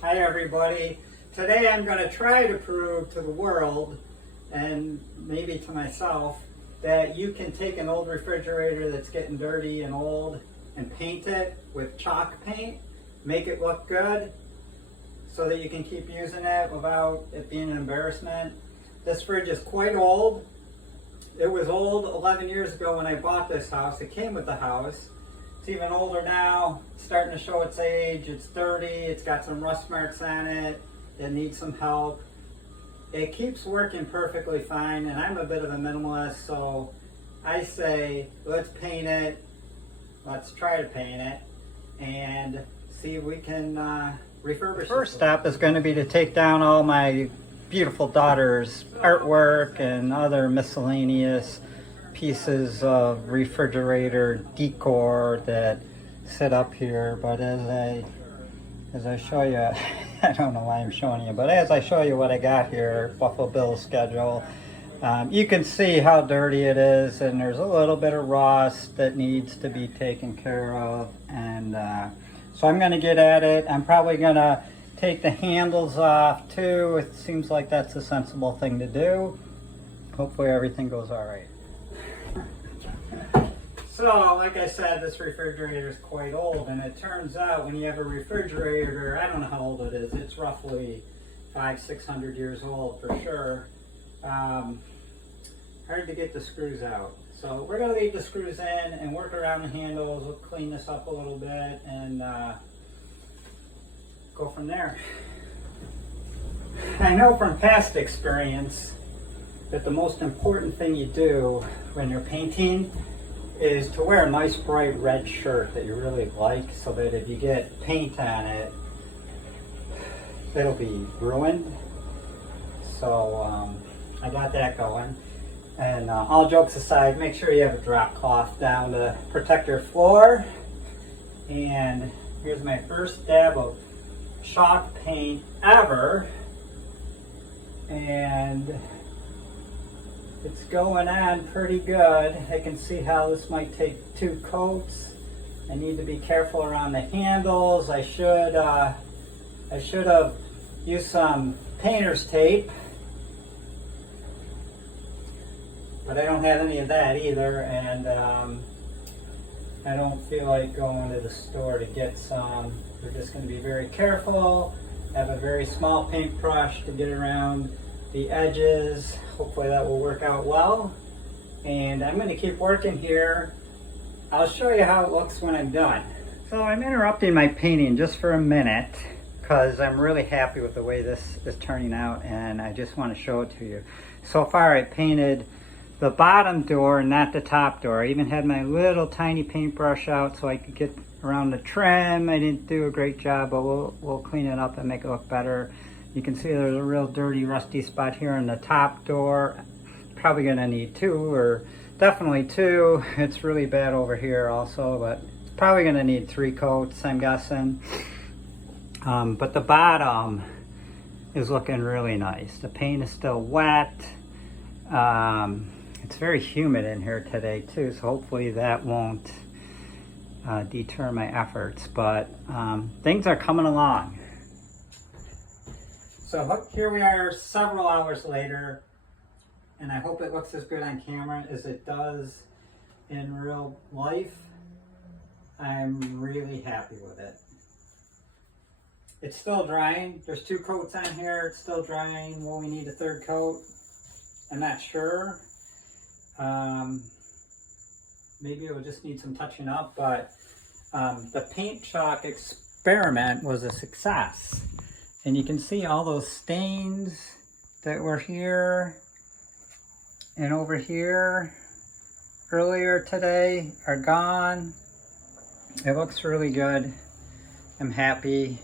Hi everybody. Today I'm going to try to prove to the world, and maybe to myself, that you can take an old refrigerator that's getting dirty and old and paint it with chalk paint, make it look good, so that you can keep using it without it being an embarrassment. This fridge is quite old. It was old 11 years ago when I bought this house. It came with the house. It's even older now, it's starting to show its age. It's dirty, it's got some rust marks on it, it needs some help. It keeps working perfectly fine, and I'm a bit of a minimalist, so I say let's paint it, let's try to paint it, and see if we can refurbish it. First step is going to be to take down all my beautiful daughter's artwork and other miscellaneous pieces of refrigerator decor that sit up here. But as I show you, I don't know why I'm showing you, but as I show you what I got here, Buffalo Bills schedule, you can see how dirty it is, and there's a little bit of rust that needs to be taken care of. And so I'm going to get at it. I'm probably going to take the handles off too. It seems like that's a sensible thing to do. Hopefully everything goes all right. So, like I said, this refrigerator is quite old, and it turns out when you have a refrigerator, I don't know how old it is, it's roughly 500-600 years old for sure. Hard to get the screws out. So we're going to leave the screws in and work around the handles. We'll clean this up a little bit and go from there. I know from past experience that the most important thing you do when you're painting is to wear a nice bright red shirt that you really like, so that if you get paint on it, it'll be ruined. So I got that going. And all jokes aside, make sure you have a drop cloth down to protect your floor. And here's my first dab of chalk paint ever. And it's going on pretty good. I can see how this might take 2 coats. I need to be careful around the handles. I should have used some painter's tape, but I don't have any of that either, and I don't feel like going to the store to get some. We're just going to be very careful. Have a very small paintbrush to get around the edges. Hopefully that will work out well. And I'm going to keep working here. I'll show you how it looks when I'm done. So I'm interrupting my painting just for a minute because I'm really happy with the way this is turning out, and I just want to show it to you. So far I painted the bottom door, not the top door. I even had my little tiny paintbrush out so I could get around the trim. I didn't do a great job, but we'll clean it up and make it look better. You can see there's a real dirty, rusty spot here in the top door. Probably gonna need 2, or definitely 2. It's really bad over here also, but it's probably gonna need 3 coats, I'm guessing. But the bottom is looking really nice. The paint is still wet. It's very humid in here today too, so hopefully that won't deter my efforts, but things are coming along. So look, here we are several hours later, and I hope it looks as good on camera as it does in real life. I'm really happy with it. It's still drying. There's 2 coats on here. It's still drying. Will we need a 3rd coat? I'm not sure. Maybe it will just need some touching up, but the paint chalk experiment was a success. And you can see all those stains that were here and over here earlier today are gone. It looks really good. I'm happy.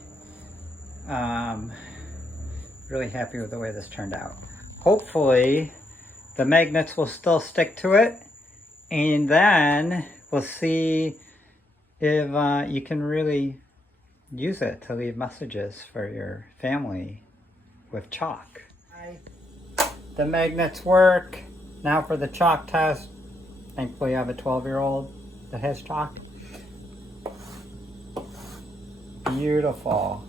Really happy with the way this turned out. Hopefully the magnets will still stick to it, and then we'll see if you can really use it to leave messages for your family with chalk. The magnets work. Now for the chalk test. Thankfully I have a 12-year-old that has chalk. Beautiful.